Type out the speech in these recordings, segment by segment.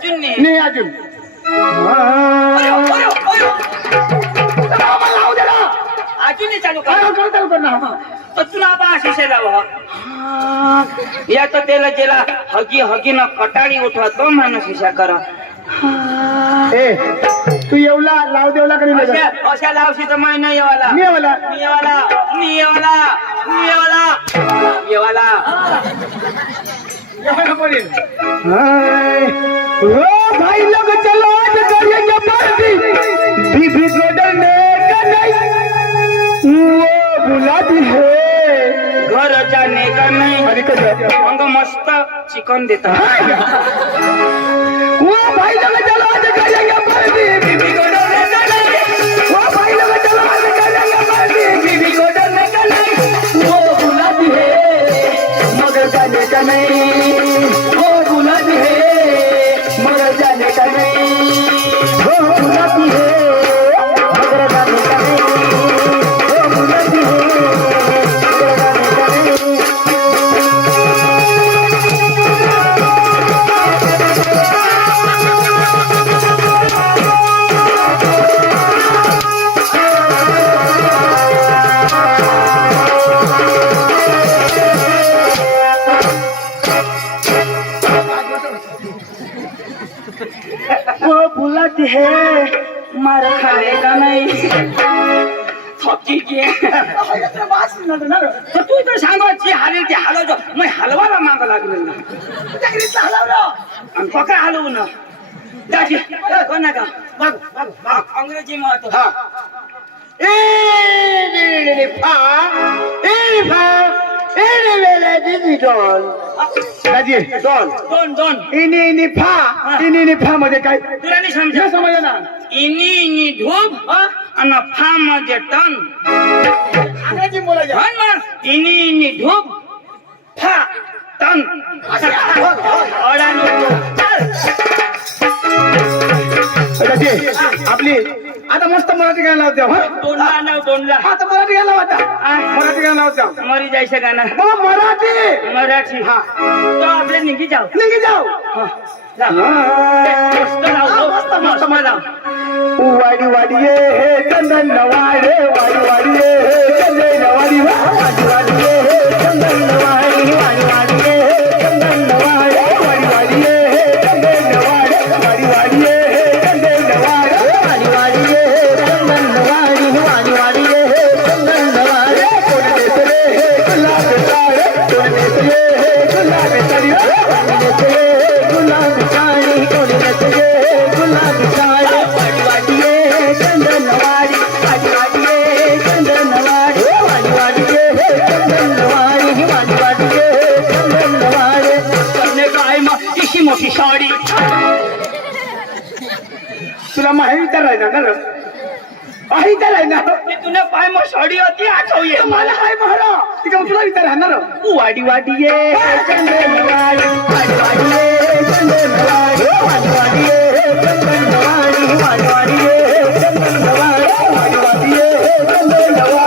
अजून नाही नाही अजून अजून नाही चालू कर चालू कर ना तर तुला बा शिशे लावा या तर त्याला जेला हगी हगी न कटाळी उठवतो माणूस शिशा कर ए तू येवला लाव देवला करी अशा लावशी तर मै नाही येवाला मी येवला येवाला भाई लोग चलो आज करेंगे पार्टी बीबी को डरने का नहीं वो बुलाती है घर जाने का नहीं अंग मस्त चिकन देता वो भाई लोग चलो आज करेंगे पार्टी बीबी को डरने का नहीं वो भाई लोग चलो आज करेंगे पार्टी बीबी को डरने का नहीं वो बुलाती है मगर जाने का नहीं वो बुलाती है मगर जाने का नहीं वो बुलाती है मगर जाने का नहीं वो बुलाती है मगर जाने का नहीं वो बुलाती है मार खाएगा नहीं थकी के तर तू तर सांगायची हालेल ते हलवतो मग हलवायला माग लागले ना आणि पका हलवू ना कोणा का अंग्रेजी महत्व दोन इनी फा मध्ये काय तुला नाही समजा समजा ना इनी धूप आणि फा मध्ये टन अंग्रेजी बोलायचं इनी धूप फा टन आपली आता मस्त मराठी गाणं लावते दोनला आता मराठी गाणं लावता मराठी गाणं लावता मरी जायचं गाणं मराठी हा तो आपले निघी जाऊ वाडी वाडी हे चंदन वाडे वाडी वाडी हे चंदन वाडी वाडी वाडी हे चंदन वाडी वाडी वाडी हे चंदन वाडे वाडी वाडी हे चंदन वाडे वाडी वाडी हे चंदन वाडे वाडी वाडी हे चंदन वाडी वाडी वाडी हे चंदन वाडे कोण देते हे गुलाब साडे कोण देते हे गुलाब साडी कोण देते हे गुलाब साडी कोण देते हे गुलाब साडी वाडी वाडी हे चंदन वाडी वाडी वाडी हे चंदन वाडी वाडी वाडी हे चंदन वाडी वाडी वाडी हे चंदन वाडी करणे काय मग इशी मोठी साडी तुला माहिती विचारायचं ना काही विचाराय ना ती तुला पाय मग साडी होती आठव ये मला काय म्हणा ती का तुला विचारणार वाडी वाडी ये चंदन वाडी वाडी वाडी हे चंदन वाडी वाडी वाडी हे चंदन वाडी वाडी वाडी हे चंदन वाडी वाडी वाडी हे चंदन वाडी वाडी वाडी हे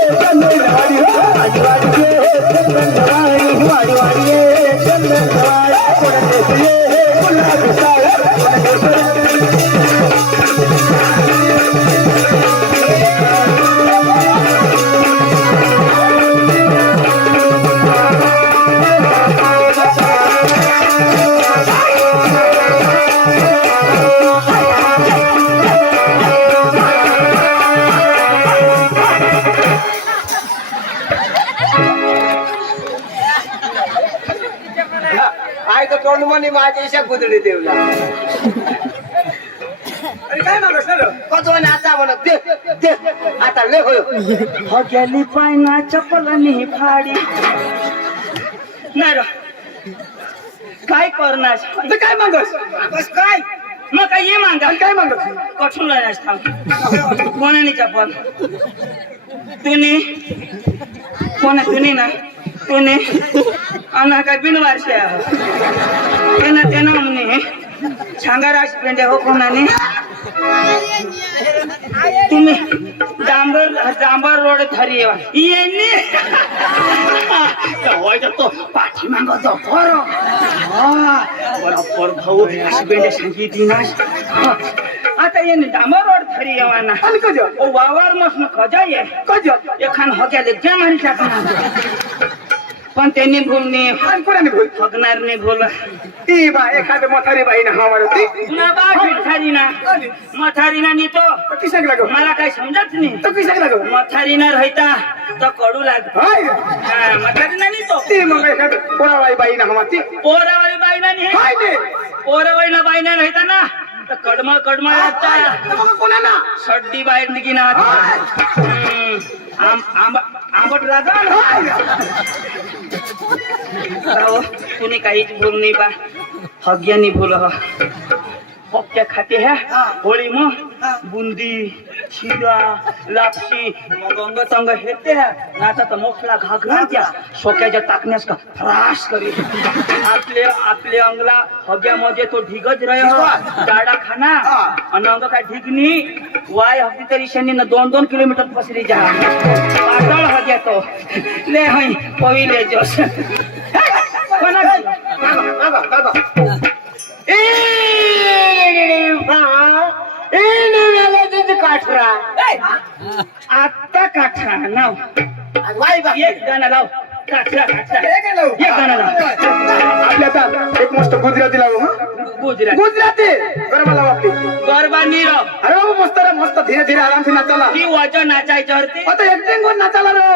चंदन वाडी वाडी वाडी हे चंदन वाडी वाडी वाडी हे चंदन वाडी कोण देते हे गुलाब साडी कोण देते तोंड म्हणे माझ्या इशा कुदडी देवला अरे काय मागस ना कतो आता म्हणत दे आता ले होय हो गेली पायना चप्पल आणि फाडी नाही रे काय करणार काय मागस मागस काय मग काय ये मागा काय मागस कठून राहणार थांब कोणाने चप्पल तुने कोणा तुने ना तुने आना काय बिनवारशी त्यानं म्हणे सांगा राज पेंडे हो कोणाने तुम्ही डांबर रोड थरी येणे तो पाठीमाग जपर बरोबर भाऊ हसबेंड सांगितली ना आता येणे डांबर रोड थरी येवाना आणि कजो ओ वावर मसन खजा ये कजो एखान हक्याले ज्या माणसा पण त्यांनी भूलने आणि कोणाने बोल फगणारने भूल ती बा एखाद म्हातारी बाई ना हमार होती ना बा भिठारीना मथारीना नी तो किशाक लागो मला काही समजत नाही तो किशाक लागो मथारीना राहता तर कडू लागत हाय मथारीना नी तो ती मग एखाद पोरावाई बाई ना हमार ती पोरावाली बाईना नी हाय ते पोरावाईना बाईना राहता ना तर कडमा राहता मग कोणाला सड्डी बाहेर निघिना आंबट राजा कुणी काहीच भूल नाही बा हग्यानी भूल पक्क्या खाते ह्या होळी मग बुंदी शिरा लापशी गंग तंग हेते नाता तर मोठला घाघरा त्या शोक्याच्या टाकण्यास का त्रास करी आपले अंगला हग्यामध्ये तो ढिगच रह गाडा खाना आणि अंग काय ढिगनी वाय हफ्ती तरी शनी न 2-2 किलोमीटर पसरी जा पातळ हग्या तो ले हई पहिले जोश कोणा आता काठरा नाव एक गाणं लाव काठरा एक गाणं लाव आपल्या आता एक मस्त गुजराती लावू गुजरात गुजराती गरबा लावू आपली गरबा नीरव अरे बाबा मस्त धीरे धीरे आराम से नाचाला ती वजन नाचायच्यावरती आता एक्टिंग वर नाचाला रो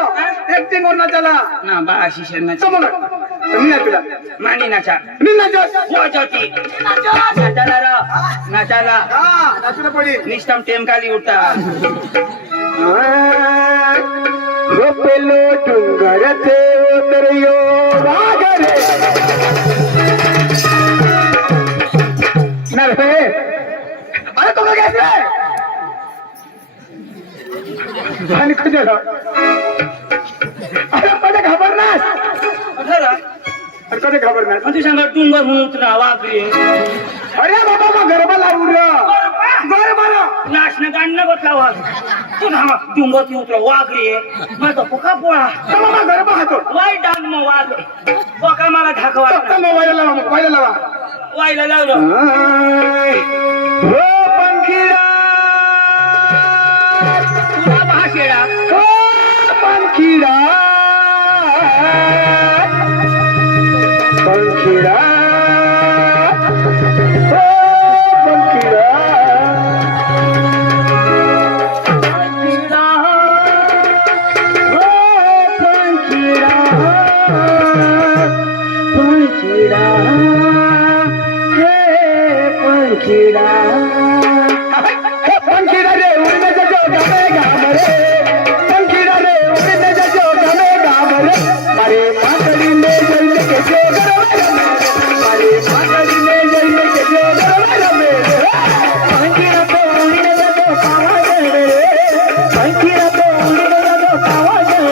एक्टिंग वर नाचाला ना बा आशिष नाचा समोर मी नाही तुला मानी नाचा मी नाचो वजती नाचाला रा नाचाला हा नाचून पडी निष्ठम टेमकाली उठा रोपेलो डुंगर ते उतरियो वागरे नरे अरे तुम लोग कैसे जाने को जरा अरे कदे घबरनास अरे कदे घबरनास तू सांग डुंगर म्हणून उतरा वागरी अरे बाबा मग गरबा लावू रे गरबा नाचणं गाणं बसला तू ना डुंगर ती उतरा वागरी माझा पोका पोळा बाबा गरबा हातो वाई डांग मग वाग पोका मला धाकवा तम वायला लावा वाईला लावलं हो पंखीडा तुला भाषेडा हो पंखीडा पंखीडा हो पंखीडा पंखीडा हो पंखीडा पंखीडा हे पंखीडा पंखीडा रे उड़ने जो गमे गामरे पंखीडा रे उड़ने जो गमे गामरे मारे मातड़ी में जइले के जो गरबा मारे मातड़ी में जइले के जो गरबा मेरे पंखीडा तो उड़ने जो पावा रे पंखीडा तो उड़ने जो पावा रे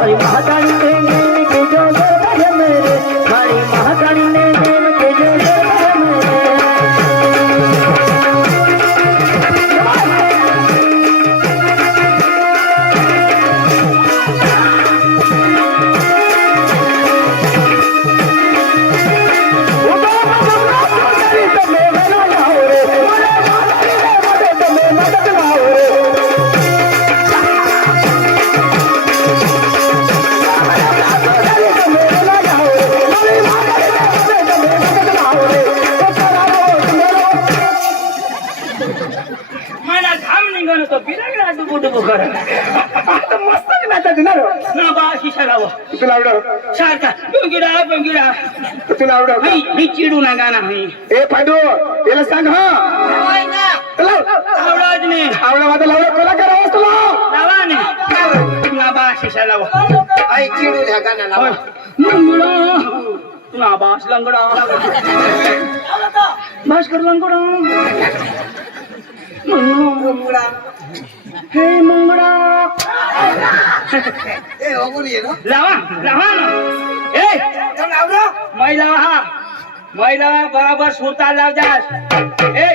मारी मातड़ी में जइले के जो गरबा मेरे मारी मातड़ी में जइले के जो गरबा मेरे मला घाम निघाल तो बिरागला डुबू कर मस्त नाचायचं ना रो ना बा शिशा लाव तुला आवडव सारखा पंखीडा तुला आवडव मी चिडू ना गाणं हई ए फाडू याला सांग हा आवडत नाही आवडा माझा लावला कोला करावं तुला लावा नाही ना बा शिशा लाव आई चिडू ह्या गाणं लावा लंगडा ना बास लंगडा भास्कर लंगडा मंगडा हे मंगडा लावा लावा ना ए महिला हा महिला बराबर सुरता लाव जास ए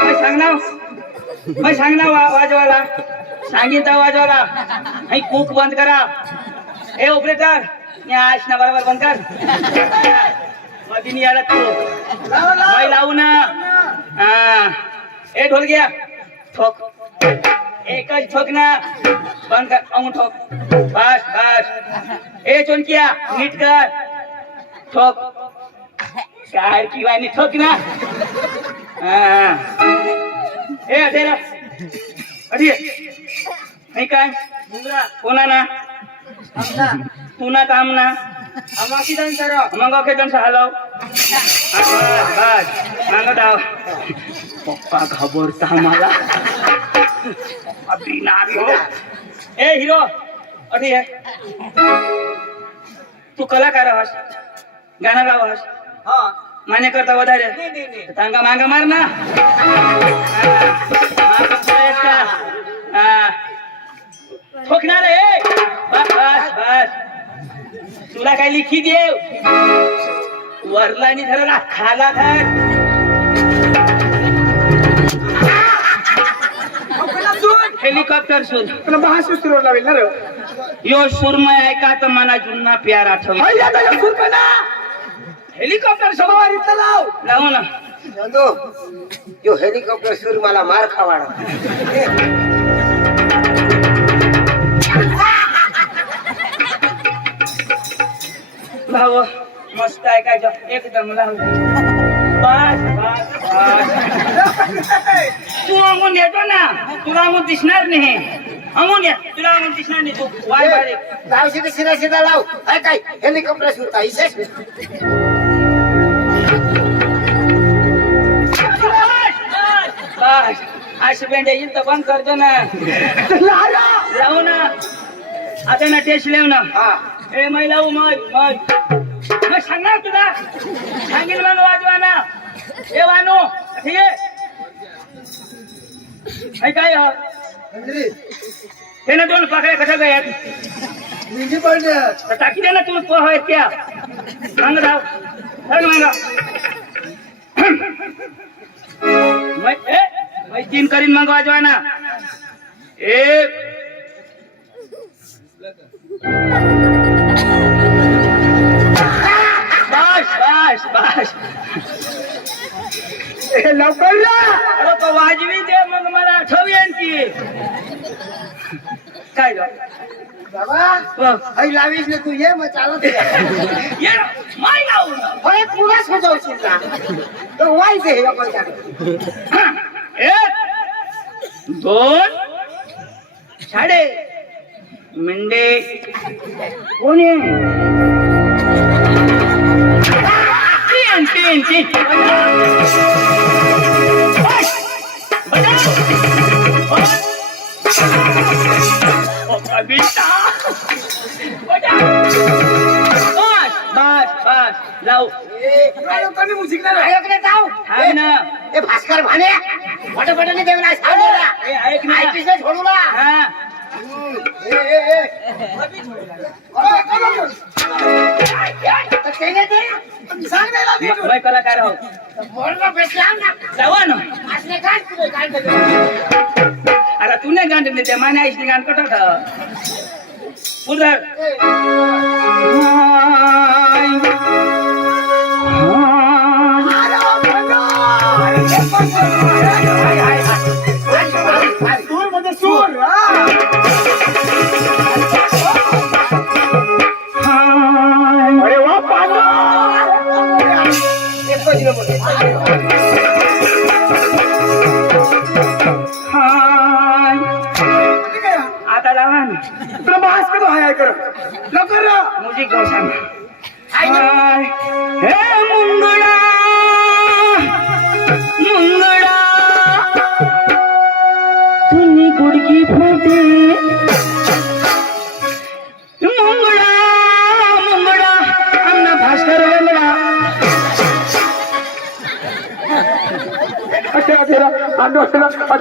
काय सांग ना मग सांग ना वाजवाला सांगीन तर वाजवाला नाही कूक बंद करा ए ऑपरेटर आश ना बरोबर बंद कर मधी नाही आला तू बाई लावू ना हा ए ढोल गया ठोक एकच ठोक ना बंद कर अंगून ठोक बस बस ए चोनकिया नीट कर ठोक कार की वाणी ठोक ना हा ए अधेरा अरे नाही काय कोणा ना तुना काम ना मग केदन हलव बस मांग डाव पप्पा घाबरता मला अभी ना हो ए हिरो अठी है तू कलाकार हस गाणं गाव हस मान्य करता વધારે તાંગા માંગા માર ના ठोकणार रे बस बस बस तुला काय लिखी देव वरलानी धरला खाला धर हेलिकॉप्टर सूर तुला भाषा सुरू लावेल ना रे यो सुरमय ऐका तर मना जुन्ना प्यार आठवला हेलिकॉप्टर सवारी लाव लावू ना नंदू यो हेलिकॉप्टर सुरू मला मार खावाडा भाऊ मस्त ऐकायचं एकदम लावू बस बस बस तू अंगून येतो ना तुला अंगून दिसणार नाही अंगून ये तुला अंगून दिसणार नाही तू वाय बारीक लाव सीधा सीधा सीधा लाव अरे काय हेलिकॉप्टर सुरू इसे बस अशी बेंड येईल तर बंद करतो ना लावू ना आता ना टेस्ट लेव ना ए मै लावू मग सांगणार तुला सांगेल मग वाजवा ना ए वानू ठीक आहे काय हे ना दोन पाकळ्या कशा गयात टाकी दे ना तुम्ही पोह आहेत त्या सांग धाव मैं तीन करीन मग वाजवा ना एक बस बस लवकर ना अरे तो वाजवी दे मग मला आठवेन की काय बाबा आई लावीस ना तू ये मग चालत ये माय लावू ना अरे पुरा सजवशील का तो वाईचे हे आपण एक दोन साडे मिंडे कोणी तीन तीन तीन बस लाव म्युझिक जाऊ थांब ना ए भास्कर भाने फटाफटाने देवला सांगला ए ऐक ना ऐकलीस छोडूला हा मैं कलाकार हो जावा ना अरे तूने गांड नाही त्या माने आईसने गांड कट उधर सूर म्हणजे सूर अरे वा पाना आता लावा ना तुला मास कधी हाय कर लवकर ना म्युझिक गाऊ सांग हे मुंगडा मुंगडा तुम्ही गुडगी फुटे मुंगडा मुंगडा आमना भास्कर वेंगडा अटेरा आंदो अटेरा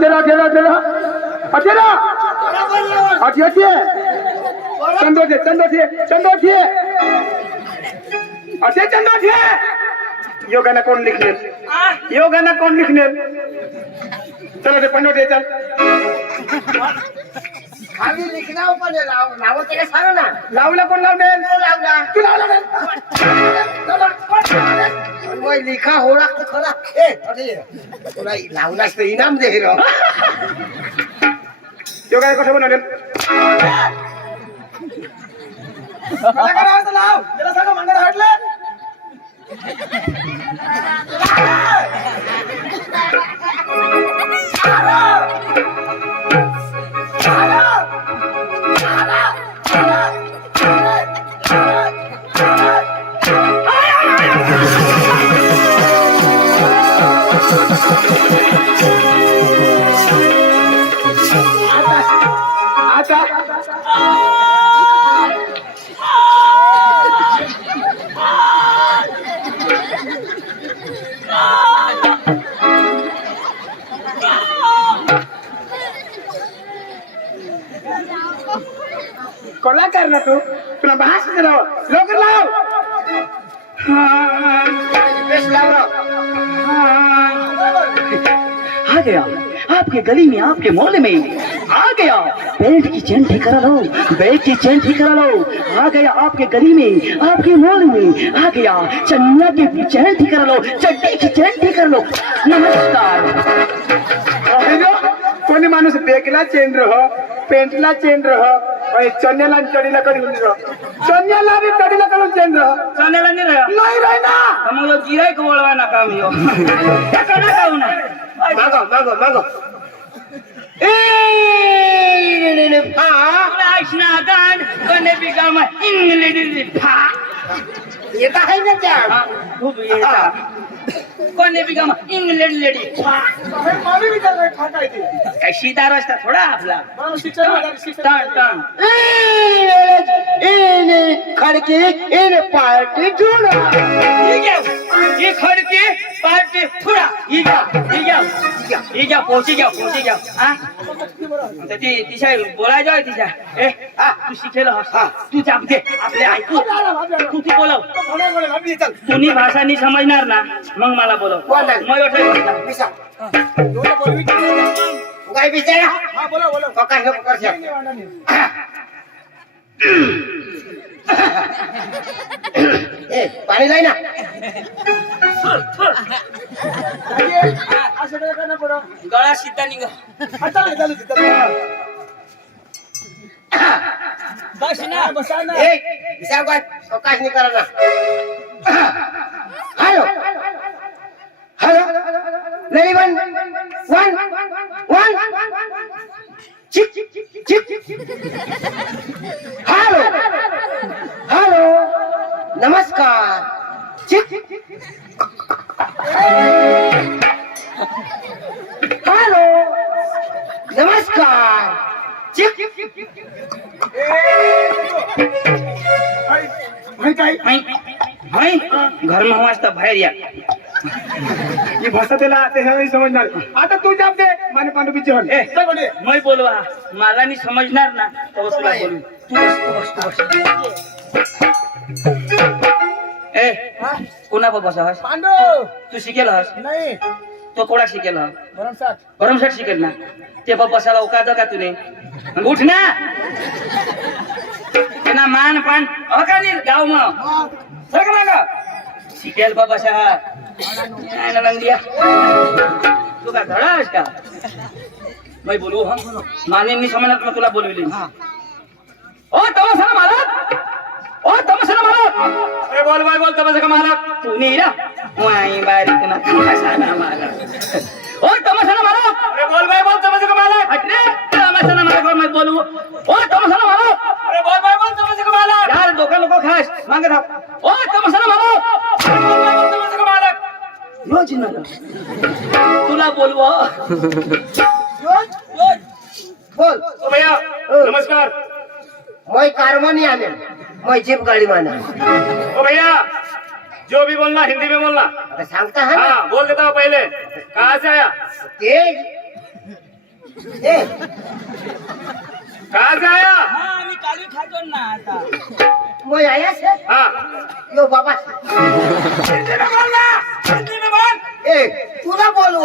अटे चंदो थे अटे चंदो थे यो गाना कौन लिखने यो गाना कौन लिखने चलो ते पंडित चल खाली लिखना पण नाव त्याला सांग ना लावला कोण लावले लावला तू लावला वय लिखा हो लागतं खरा ए अरे तुला लावलास तर इनाम दे रे यो गाना कसं बनवले मला काय राहतं लाव त्याला सांगा मंगळ हटलं कलाकार ना तू तुला भास करावं लवकर लाव आ गया आपके गली में आपके मोहल्ले में आ गया बेल्ट की चेन ठीक करा लो बेल्ट की चेन ठीक करा लो आ गया आपके गली में आपके मोहल्ले में आ गया चन्ना की चेन ठीक करा लो चड्डी की चेन ठीक कर लो नमस्कार कोणी माणूस बेकला चेन रह पेंटला चेन रह चन्याला आणि चढीला कधी रह चन्याला आणि चढीला करून चेन रह चनेला नहीं रहा नाही राही ना हम लोग गिराई को बोलवाना काम यो क्या करना का उन्हें मागो मागो मागो आशना गांड कोने भी काम इंग्लिश फा येत आहे ना त्या खूप येता कोने भी काम इंग्लिश लेडी फा मामी विचार फाटायची काय सीधा रस्ता थोडा आपला टन टन इन खड़के इन पार्टी ढूंढ ये खड़के पार्टी थोडा ये क्या पहुंची गया हाँ ती तिच्या बोलाय जाय तिच्या ए तू शिकेल तू जागते आपले ऐकू तू ती बोलव तुम्ही भाषा नाही समजणार ना मग मला बोलव काय बिचारा ए पाणी जाई ना गळा सीधा निघ बस ना ए विचार काय ककाश नाही करा ना हॅलो हॅलो रेडी वन चिक चिक हॅलो हॅलो नमस्कार चिक हॅलो नमस्कार चिक घर में वाजता बाहेर या ही भाषा त्याला ते नाही समजणार आता तू जाब दे माने पांडू बिचे हल ए चल बडे मैं बोलवा मला नाही समजणार ना तो तुला बोलू तू बस ए कोणा पर बसा हस पांडू तू शिकेल हस नाही तो कोणा शिकेल हस भरमसाठ भरमसाठ शिकेल ना ते पर बसायला उकाद का तूने उठ ना तेना मान पान का नाही गाव मग सर मागा शिकेल पर बसा नाही ना लंग दिया तू का धडा आहेस का मैं बोलू हा माने नहीं समजणार मैं तुला बोलविली ओ तमसा मालक ओ तमसा मालक अरे बोल तमसा का मालक तू नहीं ना वाई बारीक ना तमसा ना मालक ओ तमसा मालक अरे बोल तमसा का मालक हटने तमसा ना मालक मैं बोलू ओ तमसा मालक अरे बोल तमसा का मालक यार दोका नको खास मागे थांब ओ तमसा मालक बोल तमसा का मालक रोज ना तुला बोलवा बोल ओ भैया नमस्कार मैं कारवानी आने मैं जीप गाड़ी माना ओ भैया जो भी बोलना हिंदी में बोलना अरे सांगता है ना हाँ बोल देता हूँ पहले कहाँ से आया ए कहाँ से आया? हाँ मी काली खातो ना आता वो आया से हाँ यो बाबा हिंदी में बोलना, हिंदी में बोल। ए पूरा बोलो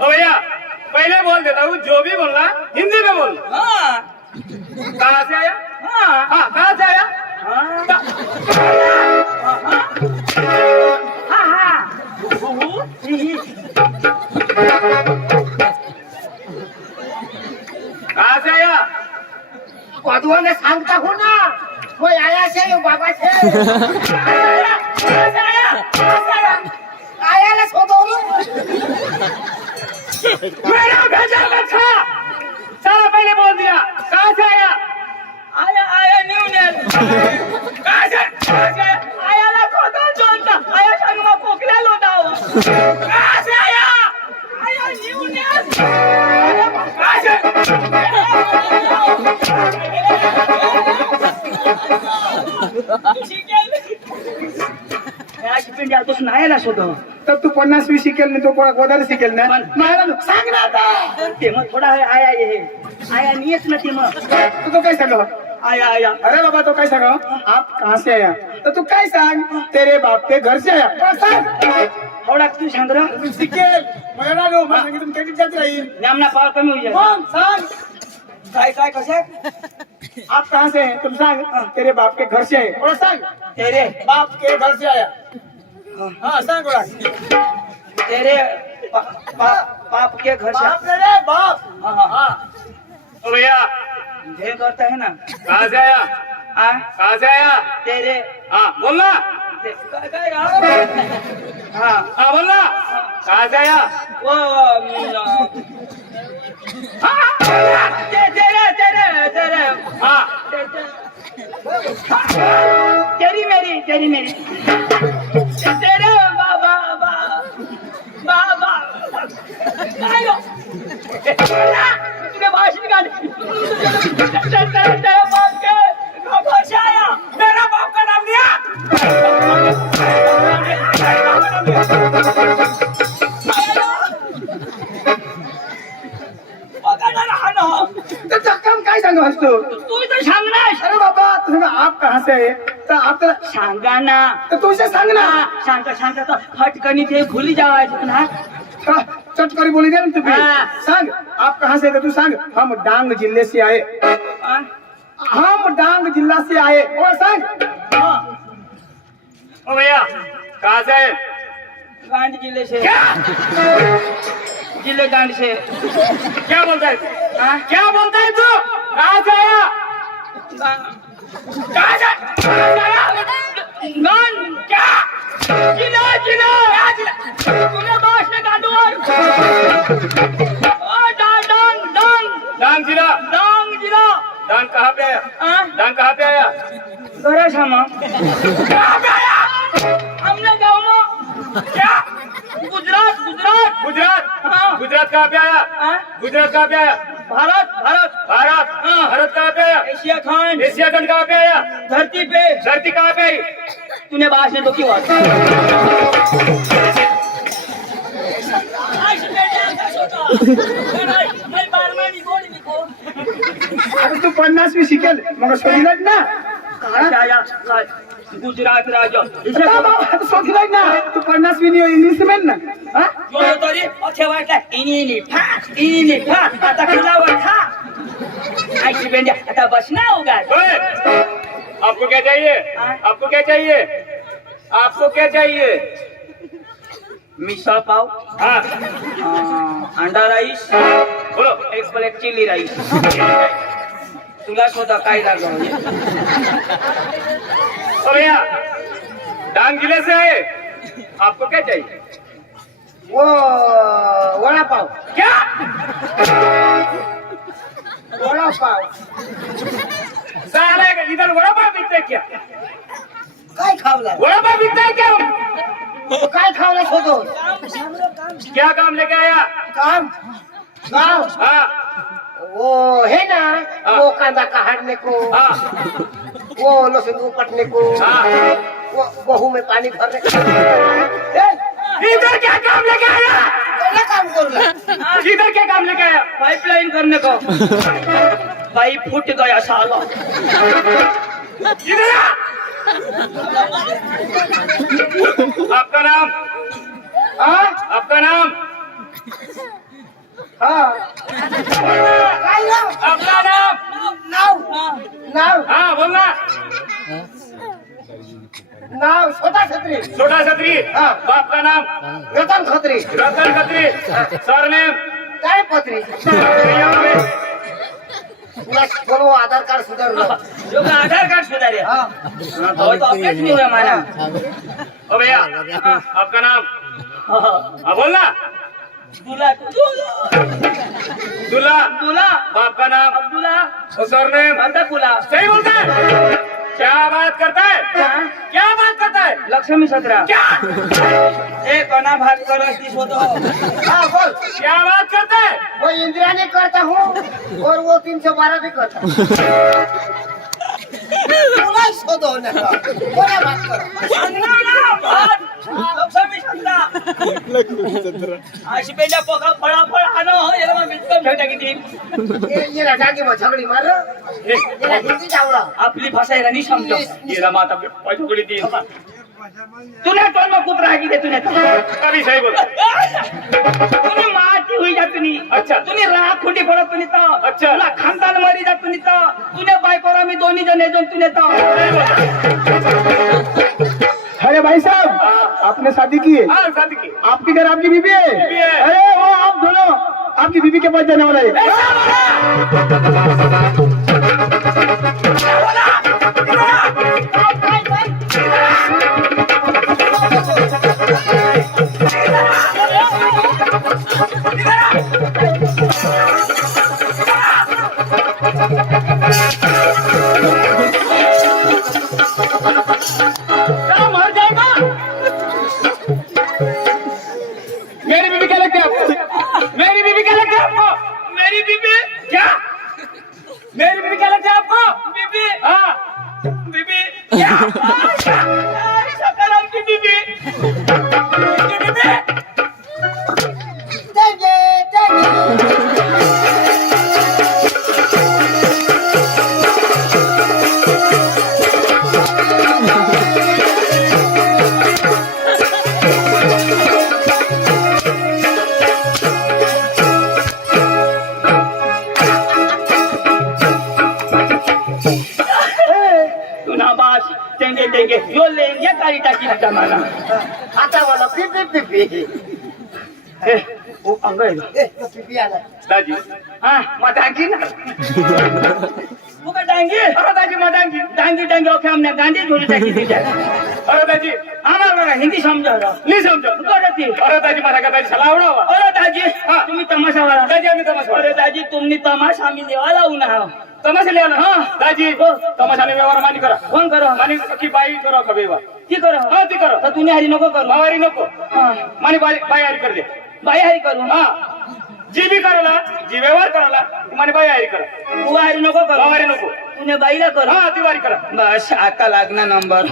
ओ भैया पहले बोल देता हूँ, जो भी बोलना हिंदी में बोल। हाँ कहाँ से आया? हाँ हाँ कहाँ से आया? हाँ हाँ कहाँ से आया? कदुआ ने सांगता हो ना वो आया से यो बाबा से आया ले छोड़ो मेरा भेजा मत था, सारा पहले बोल दिया। कहाँ से आया? आया आया न्यू नेल कहाँ से आया? आया ला खोदा जोंता आया संगमा पोकला लोटाव कहाँ से आया? आया न्यू नेल कहाँ से? पिंड्या तो नाही ना शोधो तर तू 50वी शिकेल नाही तो कोणा गोदारी शिकेल ना मला सांग ना आता ते मग थोडा आया ये आया नियत ना ते मग तू तो काय सांगा आया आया अरे बाबा तो काय सांगा आप कहाँ से आया तर तू काय सांग तेरे बाप के घर से आया पण सांग थोडा तू सांग रे तू शिकेल मला ना लो मला सांगितलं कधी जात राहील नामना पाव कमी होईल मग सांग काय काय कशा आप कहाँ से हैं तुम सांग तेरे बाप के घर से आए बोला सांग तेरे बाप के घर से आया हाँ सांग बोला तेरे बाप के घर से बाप तेरे बाप हाँ हाँ हाँ ओ भैया ये करता है ना कहाँ से आया? आ कहाँ से आया? तेरे हाँ बोलना, काय हाँ हाँ बोलना। कहाँ से आया? वो तेरे तेरे तेरे हाँ तेरी मेरी तेरे बाबा बाबा आयो तुझे भाषण का तेरे बाप के बाबा से आया मेरा बाप का नाम लिया। तर काम काय सांगा असतो तू तर सांग ना अरे बाबा तुम्ही आप कहाँ से आए तर आप तर सांगा ना तर तुझे सांग ना सांगता सांगता तर फटकनी ते भुली जावायचं ना चटकरी बोली दे ना तुम्ही हाँ। सांग आप कहाँ से थे तू सांग हम डांग जिले से आए हम डांग जिला से आए और सांग ओ भैया कहाँ से आए? गांड जिले से क्या जिले गांड से क्या बोलता है? हाँ? क्या बोलता है तू? कहाँ से आया? कहाँ से आया? गांड क्या? जिला जिला तूने बास में गांडू और डांग डांग डांग डांग जिला। डांग जिला डांग कहाँ पे आया? हाँ? डांग कहाँ पे आया? घरा सामा कहाँ पे आया? हमने गाँव में क्या? गुजरात गुजरात गुजरात। हाँ। गुजरात कहाँ पे आया? हाँ? गुजरात कहाँ पे आया? भारत भारत भारत। हाँ। भारत कहाँ पे आया? एशिया खंड एशिया खंड कहाँ पे आया? धरती पे धरती कहाँ पे आई? तूने बास में तो क्यों अरे तू 50वी शिकेल मग शोधिलाच ना गुजरात राज्य आता बाबा तू शोधिलाच ना तू 50वी इंग्लिश में ना हाँ? जो तरी अच्छे वाटला इनी फा आता खिलावर खा आईची बेंड्या आता बस ना होगा ओए, आपको क्या चाहिए? हाँ? आपको क्या चाहिए? आपको क्या चाहिए? मिसळ पाव हाँ अंडा राईस बोलो। एक प्लेट चिली राईस तुला स्वतः काय लागलं ओ भैया डांग जिले से आए, आपको क्या चाहिए? वो वड़ा पाव क्या? वड़ा पाव साला इधर वड़ा पाव बिकता है क्या? काय खावला वड़ा पाव बिकता है क्या? काय खावला शोधो क्या काम लेके आया? काम गाँव हाँ वो है ना हाँ। वो कांदा काटने को हाँ वो लहसुन उपटने को हाँ। वो गहूं में पानी भरने को इधर क्या काम लेके आया? क्या काम को इधर क्या काम लेके आया? पाइपलाइन करने को पाइप फूट गया साला। इधर आ। आपका नाम? हाँ आपका नाम? हाँ आपका नाम? नाव हाँ बोलना। नाव छोटा छत्री छोटा छत्री। हाँ। बाप का नाम? रतन खत्री रतन खत्री। सरनेम? काय पत्री तुला बोलो आधार कार्ड सुधारलं जो का आधार कार्ड सुधारे हाँ तो अपडेट नहीं हुआ हमारा। ओ भैया आपका नाम? हाँ बोलना। दूल्हा दूल्हा। दूल्हा बाप का नाम? अब्दुल्ला और सरनेम? अंतकुला सही बोलता है? क्या बात करता है? क्या बात करता है? लक्ष्मी 17 क्या? एक अना भाग कर होतो हाँ बोल क्या बात करता है? वो इंदिरा ने करता हूँ और वो 312 भी करता तुला शोधो ना कोणा बात कर लक्ष्मी 17 अशी पहिल्या पोका फळाफळ आणो याला मग बिस्कट भेटा किती ये जागी मग झगडी मार ये हिंदी जावला आपली भाषा याला नाही समजो ये माता पचुकड़ी दी। तूने टोल में कुत्रा की दे तूने कभी सही बोला। तूने माती हुई जा तूने अच्छा। तूने राख खोटी पडत तूने तो अच्छा। तुला खानदान मरी जा तूने तो तूने बायकोरा मी दोन्ही जण येजन तूने तो अरे भाई साहब आपने शादी की है? हाँ शादी की। आपके घर आपकी बीबी है? बीबी है। अरे वो आप दोनों आपकी बीबी के पास जाने वाला है। मर जाएगा। मेरी बीबी क्या लगती है आपको? मेरी बीबी क्या लगती है आपको? मेरी बीबी क्या? मेरी बीबी क्या लगती है आपको? बीबी हाँ बीबी क्या? सकाराम की बीबी देंगे देंगे तू ना बास देंगे देंगे जो लेंगे गाड़ी टाकी ना जमाना आता बोला पिपी पिपी वो अंग आहे का? ए तो पिपी आला दाजी हाँ मत आगी ना। तू का डांगी अरे दाजी मत आगी। डांगी डांगी ओके हमने गांधी झोली टाकी दी जाए अरे दाजी आम्हाला बघा हिंदी समजा नहीं समझो। करती अरे दाजी माझा का दाजी सला आवडा हुआ। अरे दाजी तुम्ही तमाशा वाला दाजी आम्ही तमाशा अरे दाजी तुम्ही तमाशा आम्ही देवाला उन्हा आहो तमाशा लिया ना। हाँ। दाजी तमाशाने व्यवहार मानी करा। फोन करो मानी की बाई करो का व्यवहार? ती करो हाँ ती करो। तर तुम्ही हरी नको करू बावारी नको। हाँ मानी बाई हरी कर दे। बाई हरी करू हाँ जी भी कराला जी व्यवहार कराला माने बाई हरी करा। तू हरी नको करू बावारी नको। तुने बाईला करू हाँ ती वारी करा। बस आता लागना नंबर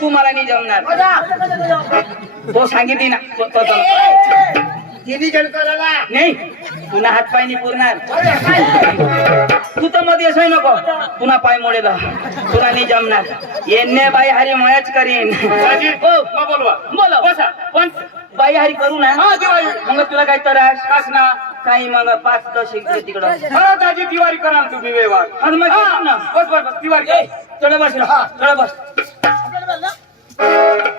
तू मला नाही जमणार मजा तो सांगितली ना तिन्ही जण करायला नाही पुन्हा हात पाय नाही पुरणार अरे काय तू तर मध्ये असं नको पुन्हा पाय मोडेल तुला नाही जमणार येणे बाई हरी मयाच करीन दाजी हो मग बोलवा बोला बसा. पण बाई हरी करू ना हाँ दिवाळी मग तुला काय त्रास कास ना. काही मग 5-10 इकडे तिकडं अरे दाजी दिवाळी करा ना तुम्ही व्यवहार. आणि मग हाँ, ना बस बस बस दिवाळी ए चढ बस चढ बस